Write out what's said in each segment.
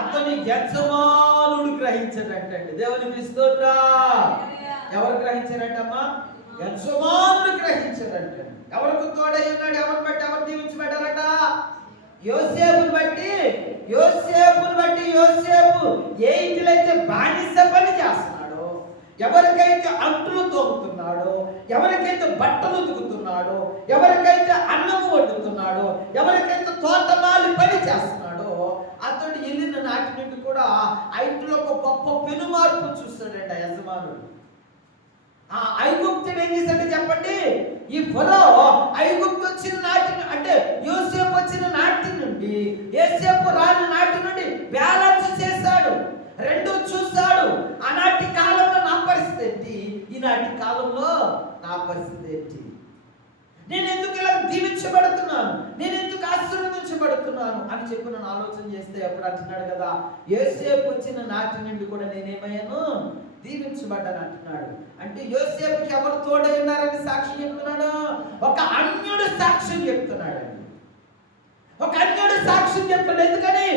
అతని యజమానుడు గ్రహించాడంటండి దేవునికి స్తోత్ర. ఎవరు గ్రహించారంటమ్మా యజమానుడు గ్రహించారంట ఎవరికి తోడై ఉన్నాడు? ఎవరు బట్టి? ఎవరు దీవించబడ్డారట యోసేపుని బట్టి. యోసేపుని బట్టి యోసేపు ఏ ఇంటిలో అయితే బానిస పని చేస్తున్నాడో ఎవరికైతే అంటులు తోముతున్నాడో ఎవరికైతే బట్టలు ఉతుకుతున్నాడో ఎవరికైతే అన్నము వండుతున్నాడో ఎవరికైతే తోటమాలి పని చేస్తున్నాడో వెళ్ళిన నాటి నుండి కూడా ఆ ఇంటిలో ఒక గొప్ప పెనుమార్పు చూస్తాడండి ఆ యజమానుడు. ఆ ఐగుప్తుడు ఏం చేశాడు చెప్పండి ఈ పొలం ఐగుప్తు వచ్చిన నాటి ను- అంటే యోసేపు వచ్చిన నాటి నుండి యోసేపు రాని నాటి నుండి బ్యాలెన్స్ చేశాడు రెండు చూశాడు. ఆనాటి కాలంలో నా పరిస్థితి ఏంటి? ఈనాటి కాలంలో నా పరిస్థితి ఏంటి? నేను ఎందుకు ఇలా దీవించబడుతున్నాను? నేను ఎందుకు అని చెప్పి నన్ను ఆలోచన చేస్తే అప్పుడు అంటున్నాడు కదా యోసేపు వచ్చిన నాటి నుండి కూడా నేనేమయ్యాను? దీవించబడ్డాను అంటున్నాడు. అంటే యోసేపుకి ఎవరు తోడై ఉన్నారని సాక్ష్యం చెప్తున్నాడు? ఒక అన్యుడు సాక్ష్యం చెప్తున్నాడు. ఒక అన్యుడు సాక్ష్యం చెప్తున్నాడు. ఎందుకని?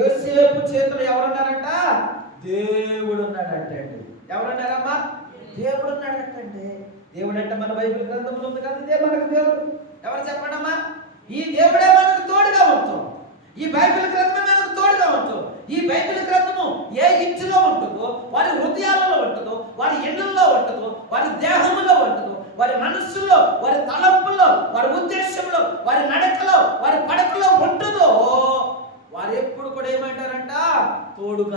యోసేపు చేతులు ఎవరున్నారంట? దేవుడు ఉన్నాడంటే ఎవరున్నారమ్మా? దేవుడు ఉన్నాడంటే దేవుడు అంటే మన బైబిల్ గ్రంథంలో ఉంది కదా ఇదే మనకు దేవుడు. ఎవరు చెప్పండమ్మా? ఈ దేవుడే ఈ బైబిల్ గ్రంథమే మనకు తోడుగా ఉంటాం ఈ బైబిల్ గ్రంథము ఏ ఇంటిలో ఉంటుందో వారి హృదయాలలో ఉంటుందో వారి ఇళ్ళలో ఉంటుందో వారి దేహంలో ఉంటుందో వారి మనస్సులో వారి తలంపులో వారి ఉద్దేశంలో వారి నడకలో వారి పడకలో ఉంటుందో వారు ఎప్పుడు కూడా ఏమంటారంట? తోడుగా